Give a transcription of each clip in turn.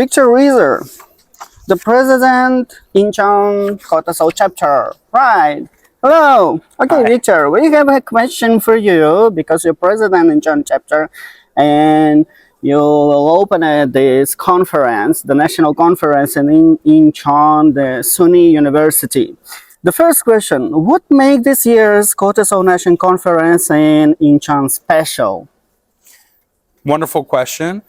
Victor Reeser, the president Incheon KOTESOL chapter. Right. Hello. Okay, Hi. Victor, we have a question for you because you're president Incheon chapter, and you will open this conference, the national conference in Incheon, the SUNY University. The first question: what makes this year's KOTESOL National Conference in Incheon special? Wonderful question.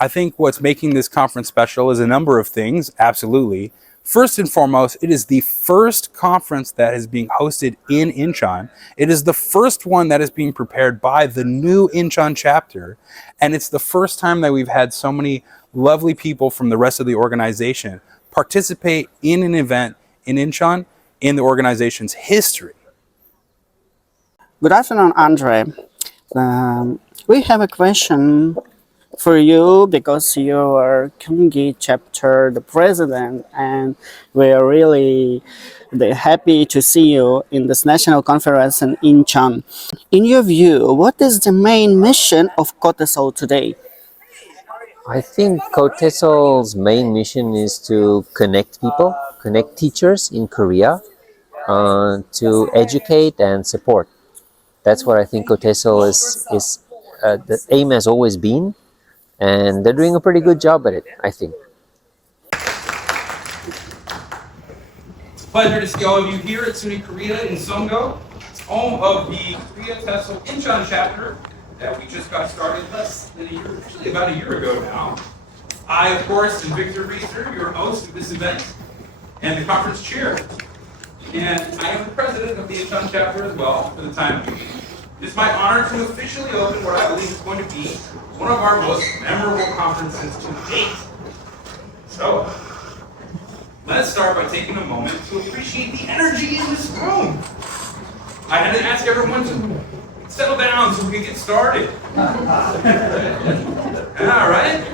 I think what's making this conference special is a number of things, absolutely. First and foremost, it is the first conference that is being hosted in Incheon. It is the first one that is being prepared by the new Incheon chapter. And it's the first time that we've had so many lovely people from the rest of the organization participate in an event in Incheon in the organization's history. Good afternoon, Andre. We have a question for you because you are Kyungi chapter, the president, and we are really happy to see you in this national conference in Incheon. In your view, what is the main mission of KOTESOL today? I think KOTESOL's main mission is to connect people, connect teachers in Korea, to educate and support. That's what I think KOTESOL is the aim has always been, and they're doing a pretty good job at it, I think. It's a pleasure to see all of you here at SUNY Korea in Songdo, home of the KOTESOL Incheon chapter that we just got started less than a year, actually about a year ago now. I, of course, am Victor Reeser, your host of this event and the conference chair. And I am the president of the Incheon chapter as well for the time being. It's my honor to officially open what I believe is going to be one of our most memorable conferences to date. So, let's start by taking a moment to appreciate the energy in this room. I had to ask everyone to settle down so we can get started. All right?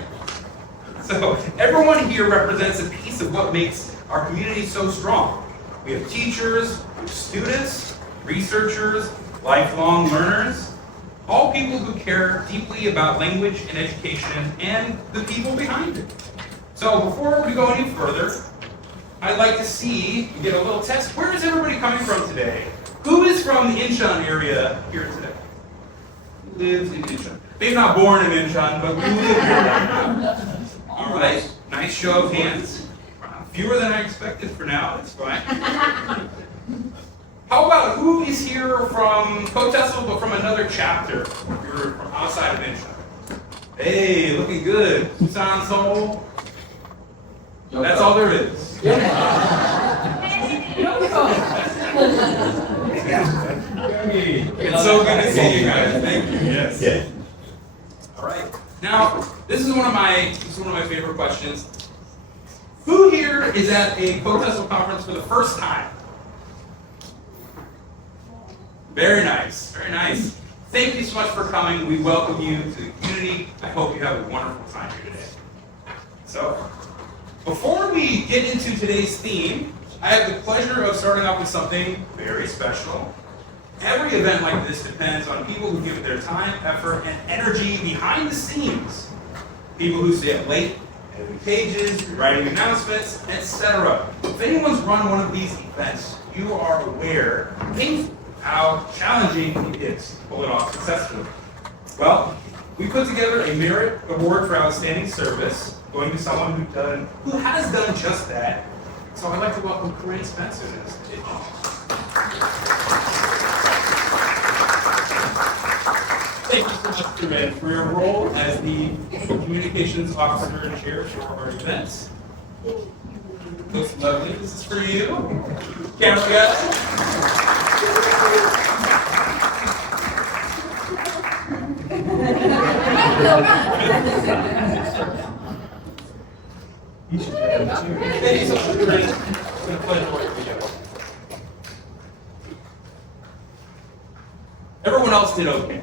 So, everyone here represents a piece of what makes our community so strong. We have teachers, students, researchers, lifelong learners, all people who care deeply about language and education and the people behind it. So before we go any further, I'd like to get a little test. Where is everybody coming from today? Who is from the Incheon area here today? Who lives in Incheon? Maybe not born in Incheon, but who live here? All right, nice show of hands. Fewer than I expected for now, that's fine. How about who is here from KOTESOL but from another chapter? You're from outside of Incheon. Hey, looking good. Busan Seoul. That's all there is. It's so good to see you guys. Thank you. Yes. Yeah. All right. Now, this is one of my favorite questions. Who here is at a KOTESOL conference for the first time? Very nice, very nice. Thank you so much for coming. We welcome you to the community. I hope you have a wonderful time here today. So, before we get into today's theme, I have the pleasure of starting off with something very special. Every event like this depends on people who give their time, effort, and energy behind the scenes. People who stay up late, editing pages, writing announcements, etc. If anyone's run one of these events, you are aware how challenging it is to pull it off successfully. Well, we put together a merit award for outstanding service, going to someone who has done just that. So I'd like to welcome Corinne Spencer to the stage. Thank you so much, Corinne, for your role as the communications officer and chair for our events. Looks lovely. This is for you. Camera guys. Thank you so much, Corinne. It's been a pleasure working with you. Everyone else did okay.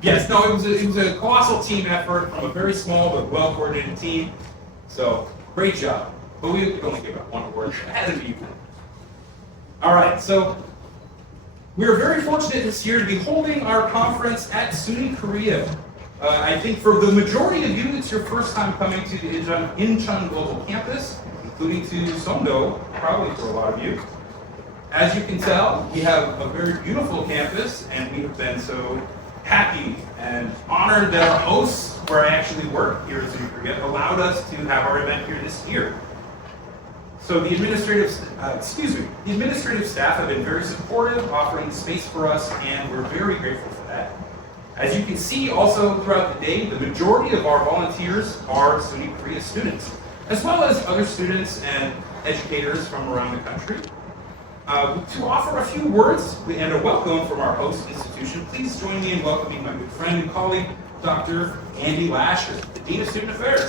Yes, no, it was a colossal team effort from a very small but well-coordinated team. So, great job. But we could only give out one award. It had to be you. All right, so we are very fortunate this year to be holding our conference at SUNY Korea. I think for the majority of you, it's your first time coming to the Incheon Global Campus, including to Songdo, probably for a lot of you. As you can tell, we have a very beautiful campus, and we have been so happy and honored that our hosts, where I actually work here at SUNY Korea, allowed us to have our event here this year. So the administrative staff have been very supportive, offering the space for us, and we're very grateful for that. As you can see also throughout the day, the majority of our volunteers are SUNY Korea students, as well as other students and educators from around the country. To offer a few words and a welcome from our host institution, please join me in welcoming my good friend and colleague, Dr. Andy Lasher, the Dean of Student Affairs.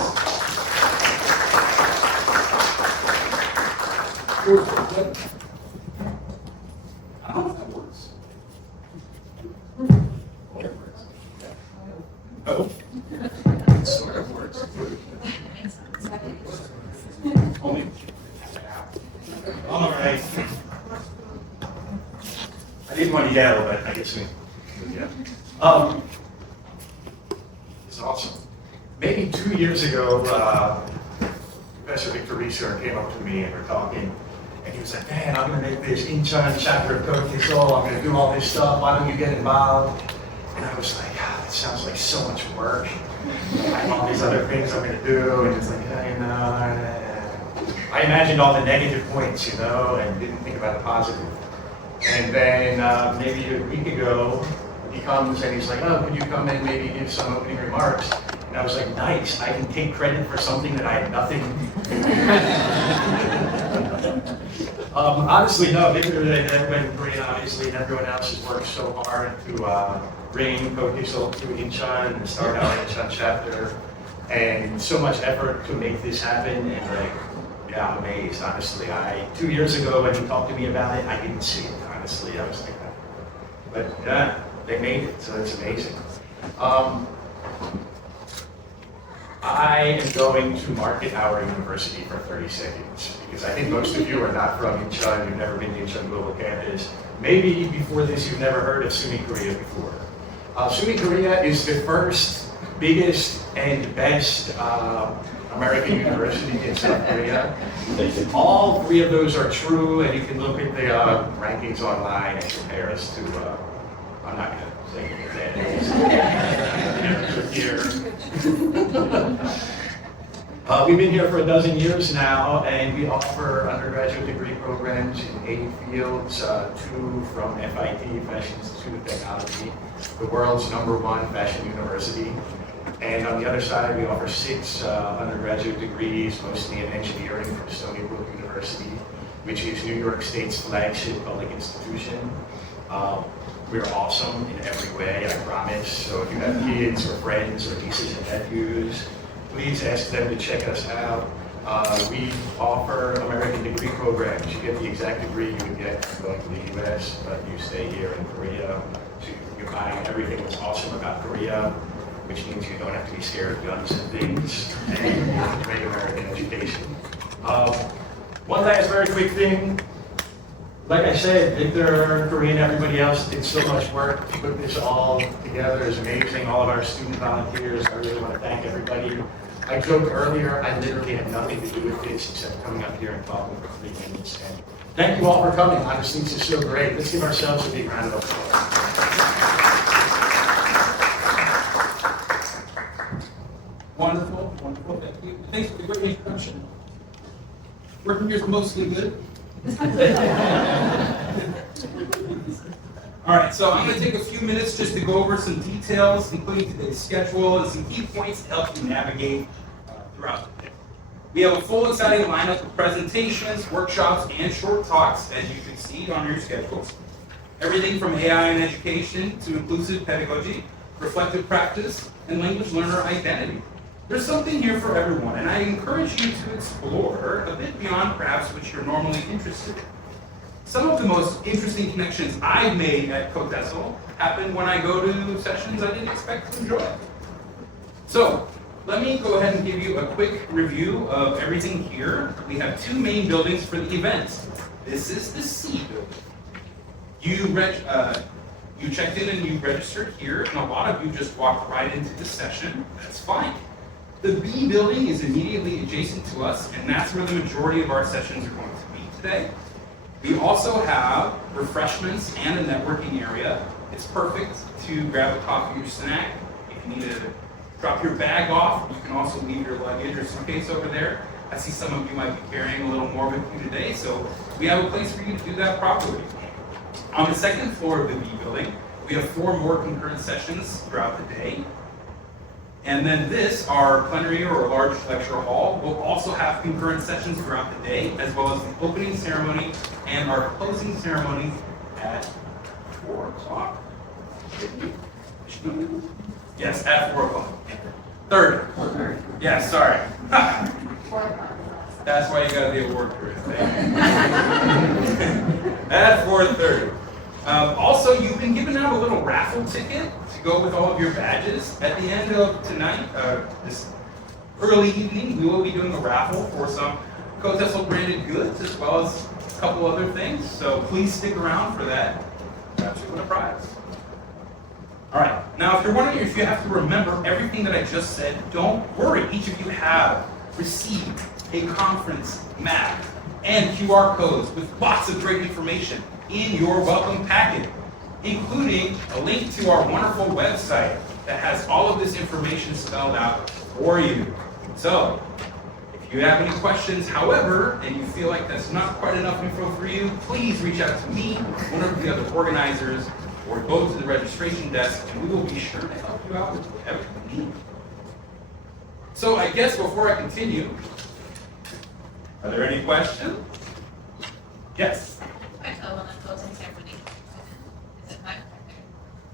I don't know if that works. Oh, it sort of works. Only. All right. I didn't want to yell, but I guess we. Yeah. It's awesome. Maybe 2 years ago, Professor Victor Reeser came up to me and we're talking. And he was like, man, I'm going to make this Incheon chapter of KOTESOL. I'm going to do all this stuff. Why don't you get involved? And I was like, that sounds like so much work. I have all these other things I'm going to do. And it's like, I imagined all the negative points, and didn't think about the positive. And then maybe a week ago, he comes and he's like, oh, could you come in, maybe give some opening remarks? And I was like, nice, I can take credit for something that I had nothing. Honestly, no, Victor and Korean, obviously, and everyone else has worked so hard to bring KOTESOL to Incheon and start our Incheon chapter. And so much effort to make this happen. And I'm amazed, honestly. 2 years ago when he talked to me about it, I didn't see it, honestly. I was like, but yeah, they made it, so it's amazing. I am going to market our university for 30 seconds because I think most of you are not from Incheon, you've never been to Incheon Global Campus. Maybe before this you've never heard of SUNY Korea before. SUNY Korea is the first, biggest, and best American university in South Korea. All three of those are true, and you can look at the rankings online and compare us to, I'm not going to say We've been here for a dozen years now, and we offer undergraduate degree programs in 8 fields, 2 from FIT, Fashion Institute of Technology, the world's #1 fashion university. And on the other side, we offer 6 undergraduate degrees, mostly in engineering from Stony Brook University, which is New York State's flagship public institution. We're awesome in every way, I promise. So if you have kids or friends or nieces and nephews, please ask them to check us out. We offer American degree programs. You get the exact degree you would get going to the US, but you stay here in Korea. So you're buying everything that's awesome about Korea, which means you don't have to be scared of guns and things, and you get a great American education. One last very quick thing. Like I said, Victor, Korean, everybody else did so much work to put this all together. It's amazing, all of our student volunteers. I really want to thank everybody. I joked earlier, I literally had nothing to do with this except coming up here and talking for 3 minutes. And thank you all for coming. Honestly, this is so great. Let's give ourselves a big round of applause. Wonderful, wonderful. Thank you. Thanks for the great introduction. Working here is mostly good. All right, so I'm going to take a few minutes just to go over some details, including today's schedule and some key points to help you navigate throughout the day. We have a full, exciting lineup of presentations, workshops, and short talks, as you can see on your schedules. Everything from AI in education to inclusive pedagogy, reflective practice, and language learner identity. There's something here for everyone, and I encourage you to explore a bit beyond perhaps what you're normally interested in. Some of the most interesting connections I've made at KOTESOL happen when I go to sessions I didn't expect to enjoy. So, let me go ahead and give you a quick review of everything here. We have 2 main buildings for the event. This is the C building. you checked in and you registered here, and a lot of you just walked right into the session. That's fine. The B building is immediately adjacent to us, and that's where the majority of our sessions are going to be today. We also have refreshments and a networking area. It's perfect to grab a coffee or snack. If you need to drop your bag off, you can also leave your luggage or suitcase over there. I see some of you might be carrying a little more with you today, so we have a place for you to do that properly. On the second floor of the B building, we have 4 more concurrent sessions throughout the day. And then this, our plenary or large lecture hall, will also have concurrent sessions throughout the day, as well as the opening ceremony and our closing ceremony at 4 o'clock. Yes, at 4 o'clock. 30. Yeah, sorry. That's why you gotta be a worker. At 4:30. Also, you've been given out a little raffle ticket to go with all of your badges. At the end of tonight, this early evening, we will be doing a raffle for some KOTESOL branded goods as well as a couple other things. So please stick around for that. Perhaps you win a prize. All right. Now, if you're wondering if you have to remember everything that I just said, don't worry. Each of you have received a conference map and QR codes with lots of great information in your welcome packet, including a link to our wonderful website that has all of this information spelled out for you. So, if you have any questions, however, and you feel like that's not quite enough info for you, please reach out to me, one of the other organizers, or go to the registration desk, and we will be sure to help you out with whatever you need. So I guess before I continue, are there any questions? Yes? I feel when the closing ceremony. Is it my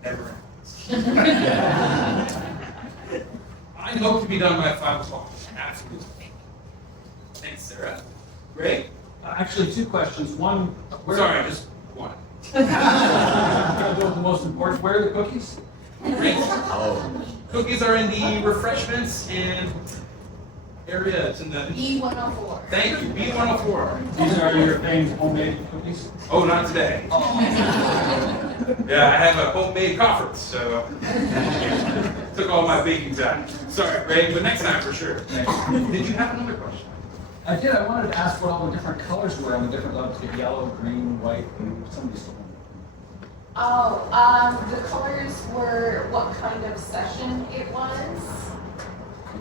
Never ends. I hope to be done by 5 o'clock. Absolutely. Thanks, Sarah. Great. Actually, 2 questions. One, where Sorry, just one. the most important, where are the cookies? Great. Cookies are in the refreshments and area. It's in the B104. Thank you, B104. These are your famed homemade cookies? Oh, not today. Yeah, I have a homemade conference, so took all my bakings out. Sorry, Greg, but next time for sure. Did you have another question? I did. I wanted to ask what all the different colors were on the different levels. The yellow, green, white, blue. Somebody's still The colors were what kind of session it was.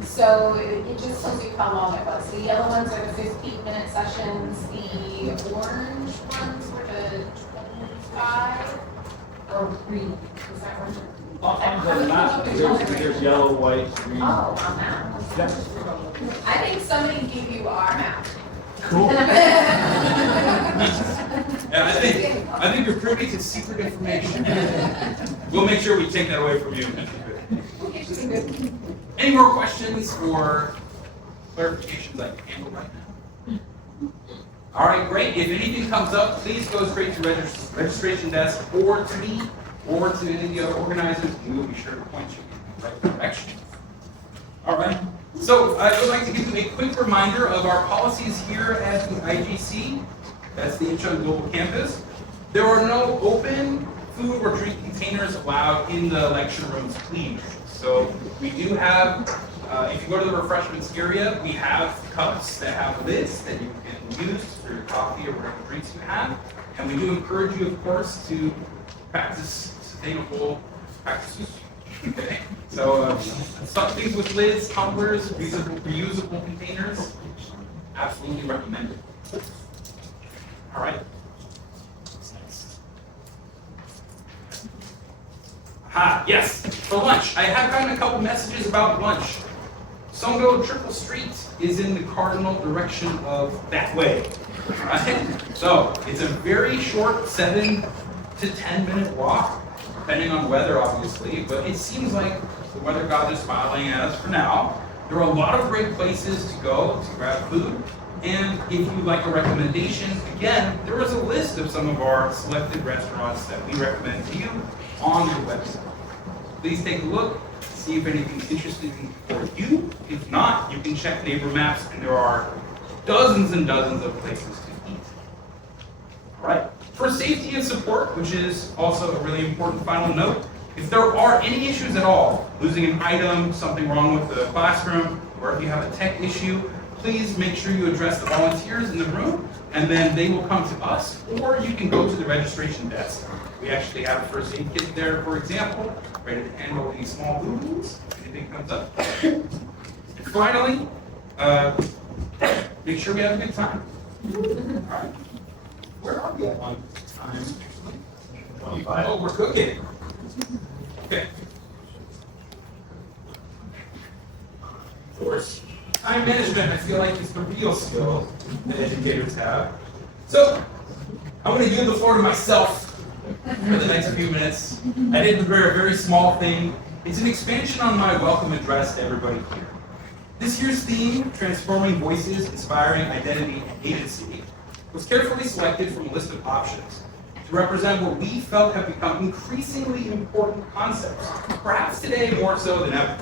So it just tells you how long it was. The yellow ones are the 15-minute sessions. The orange ones were the 25 or green. Is that one? on the map, there's yellow, white, green. Oh, on that. Yes. I think somebody gave you our map. Cool. Yeah, I think you're privy to secret information. We'll make sure we take that away from you. Any more questions or clarifications I can handle right now? All right, great. If anything comes up, please go straight to registration desk or to me or to any of the other organizers, and we will be sure to point you in the right direction. All right. So I would like to give you a quick reminder of our policies here at the IGC. That's the Incheon Global Campus. There are no open food or drink containers allowed in the lecture rooms, please. So we do have, if you go to the refreshments area, we have cups that have lids that you can use for your coffee or whatever drinks you have. And we do encourage you, of course, to practice sustainable practices. Okay, so some things with lids, tumblers, reusable containers, absolutely recommended. All right. What's next? Aha, yes, for lunch. I have gotten a couple messages about lunch. Songdo Triple Street is in the cardinal direction of that way. All right? So it's a very short 7 to 10 minute walk, depending on weather, obviously, but it seems like the weather gods are smiling at us for now. There are a lot of great places to go to grab food, and if you'd like a recommendation, again, there is a list of some of our selected restaurants that we recommend to you on the website. Please take a look, see if anything's interesting for you. If not, you can check neighbor maps, and there are dozens and dozens of places to eat. All right. For safety and support, which is also a really important final note, if there are any issues at all, losing an item, something wrong with the classroom, or if you have a tech issue, please make sure you address the volunteers in the room, and then they will come to us, or you can go to the registration desk. We actually have a first aid kit there, for example, ready to handle any small boo-boos if anything comes up. And finally, make sure we have a good time. All right. Where are we at on time? Oh, we're cooking. Okay. Of course, time management, I feel like, is the real skill that educators have. So, I'm going to give the floor to myself for the next few minutes. I did prepare a very small thing. It's an expansion on my welcome address to everybody here. This year's theme, Transforming Voices, Inspiring Identity and Agency, was carefully selected from a list of options to represent what we felt have become increasingly important concepts, perhaps today more so than ever.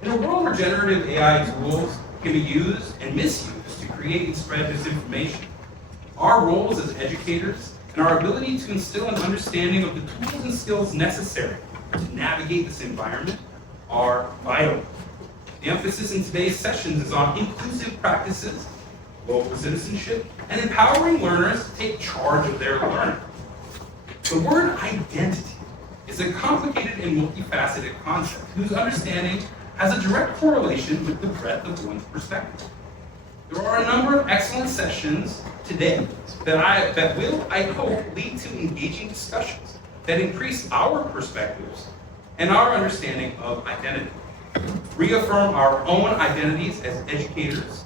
In a world where generative AI tools can be used and misused to create and spread misinformation, our roles as educators and our ability to instill an understanding of the tools and skills necessary to navigate this environment are vital. The emphasis in today's sessions is on inclusive practices, local citizenship, and empowering learners to take charge of their learning. The word identity is a complicated and multifaceted concept whose understanding has a direct correlation with the breadth of one's perspective. There are a number of excellent sessions today that will, I hope, lead to engaging discussions that increase our perspectives and our understanding of identity, reaffirm our own identities as educators,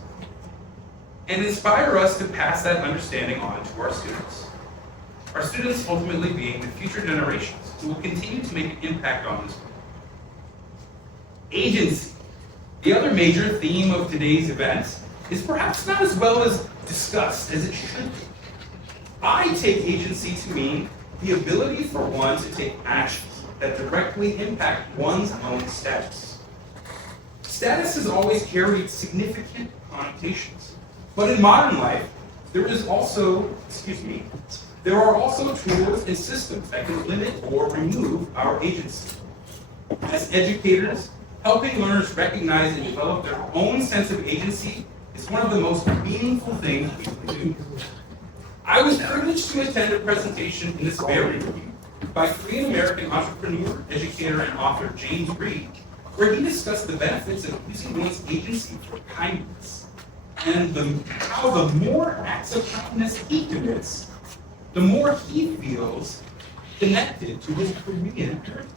and inspire us to pass that understanding on to our students. Our students ultimately being the future generations who will continue to make an impact on this world. Agency. The other major theme of today's event is perhaps not as well as discussed as it should be. I take agency to mean the ability for one to take actions that directly impact one's own status. Status has always carried significant connotations, but in modern life, there are also tools and systems that can limit or remove our agency. As educators, helping learners recognize and develop their own sense of agency is one of the most meaningful things we can do. I was privileged to attend a presentation in this very room by Korean-American entrepreneur, educator, and author James Reed, where he discussed the benefits of using one's agency for kindness, and how the more acts of kindness he commits, the more he feels connected to his Korean heritage.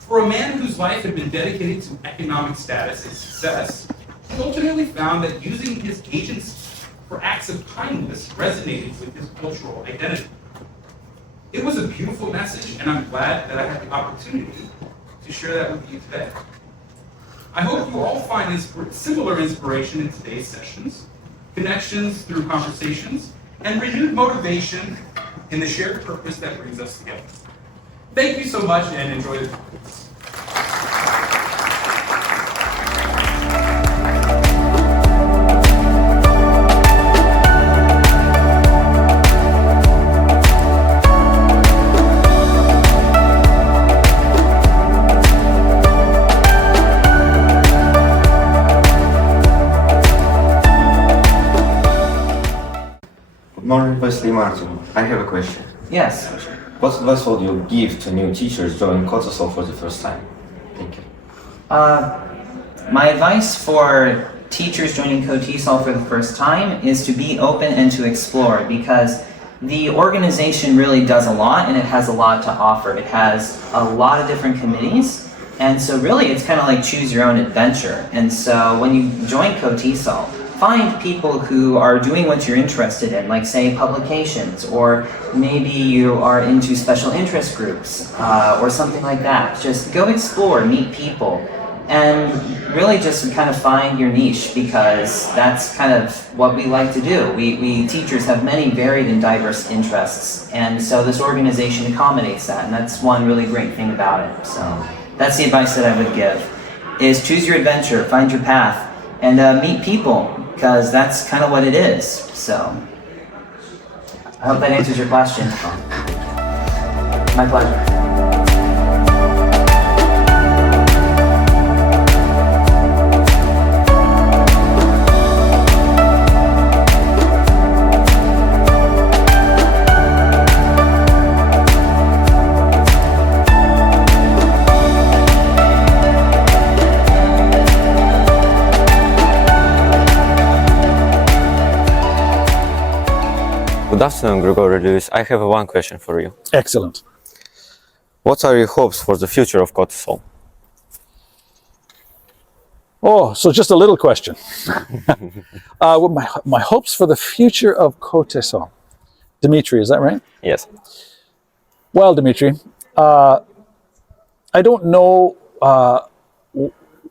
For a man whose life had been dedicated to economic status and success, he ultimately found that using his agency for acts of kindness resonated with his cultural identity. It was a beautiful message, and I'm glad that I had the opportunity to share that with you today. I hope you all find similar inspiration in today's sessions, connections through conversations, and renewed motivation in the shared purpose that brings us together. Thank you so much, and enjoy the conference. Good morning, Wesley Martin. I have a question. Yes. What advice would you give to new teachers joining KOTESOL for the first time? Thank you. My advice for teachers joining KOTESOL for the first time is to be open and to explore, because the organization really does a lot and it has a lot to offer. It has a lot of different committees, and so really it's kind of like choose your own adventure. And so when you join KOTESOL, find people who are doing what you're interested in, like say publications, or maybe you are into special interest groups, or something like that. Just go explore, meet people, and really just kind of find your niche, because that's kind of what we like to do. We teachers have many varied and diverse interests, and so this organization accommodates that, and that's one really great thing about it. So that's the advice that I would give, is choose your adventure, find your path, and meet people, because that's kind of what it is. So I hope that answers your question. My pleasure. Good afternoon, Gregory Lewis. I have one question for you. Excellent. What are your hopes for the future of KOTESOL? Oh, so just a little question. Well, my hopes for the future of KOTESOL. Dimitri, is that right? Yes. Well, Dimitri, I don't know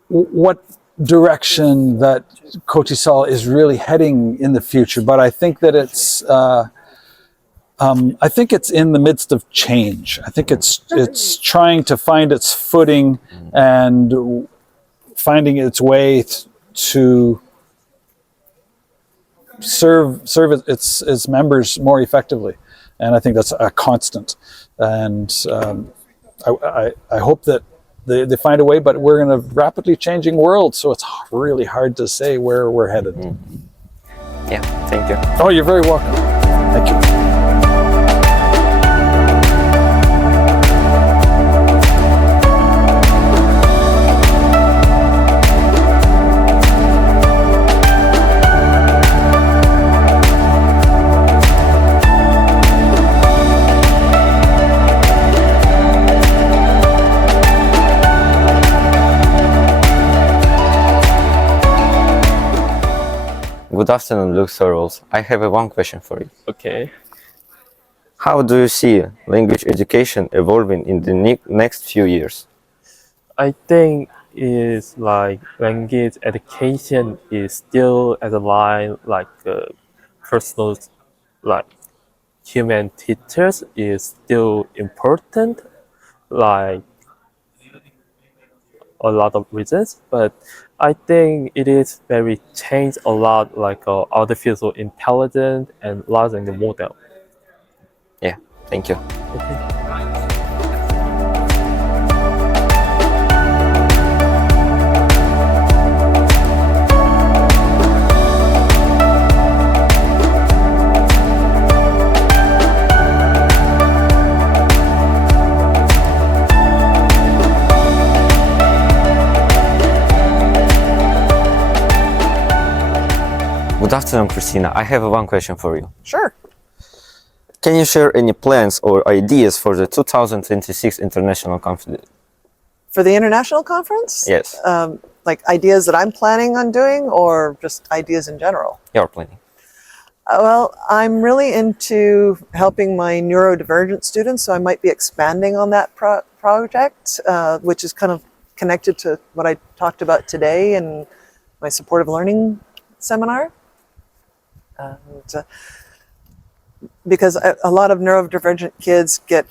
what direction that KOTESOL is really heading in the future, but I think that it's in the midst of change. I think it's trying to find its footing and finding its way to serve its members more effectively, and I think that's a constant. And I hope that they find a way, but we're in a rapidly changing world, so it's really hard to say where we're headed. Yeah, thank you. Oh, you're very welcome. Thank you. Good afternoon, Luke Sorrells. I have one question for you. Okay. How do you see language education evolving in the next few years? I think is like language education is still as a line like personal, like human teachers is still important, like a lot of reasons, but I think it is very changed a lot, like artificial intelligence and large language model. Yeah, thank you. Good afternoon, Christina. I have one question for you. Sure. Can you share any plans or ideas for the 2026 International Conference? For the international conference? Yes. Like ideas that I'm planning on doing, or just ideas in general? You're planning. Well, I'm really into helping my neurodivergent students, so I might be expanding on that project, which is kind of connected to what I talked about today in my supportive learning seminar. And, because a lot of neurodivergent kids get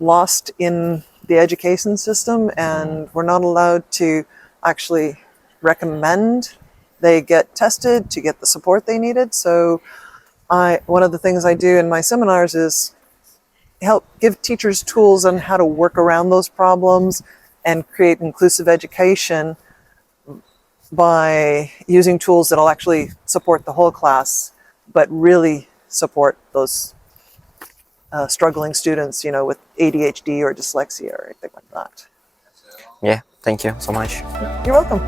lost in the education system, and we're not allowed to actually recommend they get tested to get the support they needed. So one of the things I do in my seminars is help give teachers tools on how to work around those problems and create inclusive education by using tools that'll actually support the whole class, but really support those struggling students, with ADHD or dyslexia or anything like that. Yeah, thank you so much. You're welcome.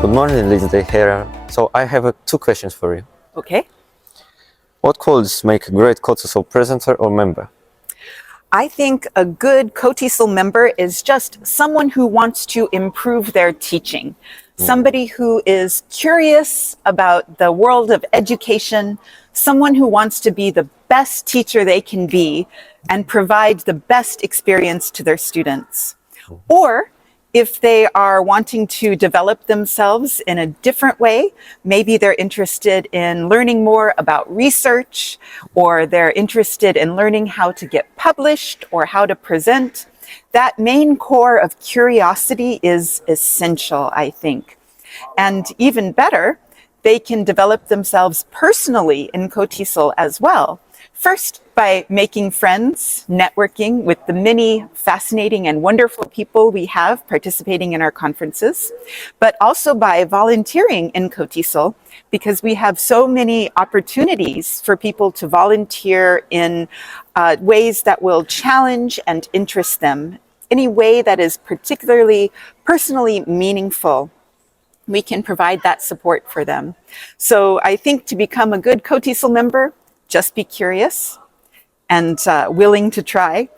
Good morning, Lindsay here. So I have two questions for you. Okay. What qualities make a great KOTESOL presenter or member? I think a good KOTESOL member is just someone who wants to improve their teaching. somebody who is curious about the world of education, someone who wants to be the best teacher they can be and provide the best experience to their students. Or if they are wanting to develop themselves in a different way, maybe they're interested in learning more about research, or they're interested in learning how to get published or how to present. That main core of curiosity is essential, I think. And even better, they can develop themselves personally in KOTESOL as well. First, by making friends, networking with the many fascinating and wonderful people we have participating in our conferences, but also by volunteering in KOTESOL, because we have so many opportunities for people to volunteer in ways that will challenge and interest them, any way that is particularly personally meaningful. We can provide that support for them. So I think to become a good KOTESOL member, just be curious and willing to try.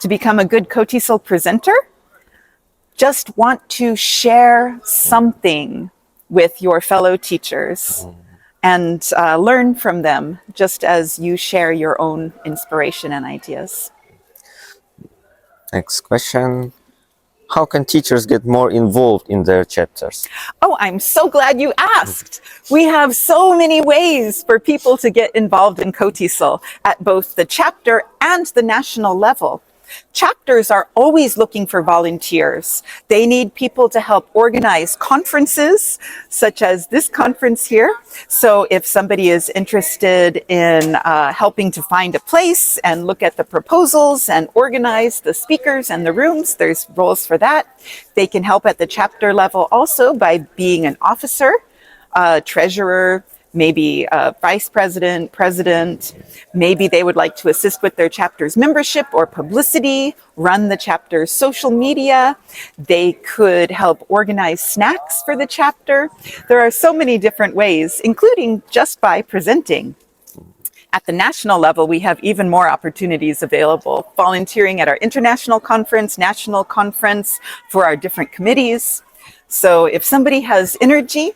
To become a good KOTESOL presenter, just want to share something with your fellow teachers and learn from them, just as you share your own inspiration and ideas. Next question. How can teachers get more involved in their chapters? Oh, I'm so glad you asked. We have so many ways for people to get involved in KOTESOL at both the chapter and the national level. Chapters are always looking for volunteers. They need people to help organize conferences, such as this conference here. So if somebody is interested in helping to find a place and look at the proposals and organize the speakers and the rooms, there's roles for that. They can help at the chapter level also by being an officer, treasurer, maybe a vice president, president. Maybe they would like to assist with their chapter's membership or publicity, run the chapter's social media. They could help organize snacks for the chapter. There are so many different ways, including just by presenting. At the national level, we have even more opportunities available, volunteering at our international conference, national conference, for our different committees. So if somebody has energy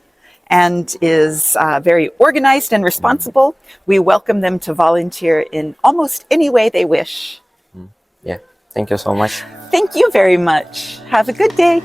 and is very organized and responsible, we welcome them to volunteer in almost any way they wish. Yeah, thank you so much. Thank you very much. Have a good day.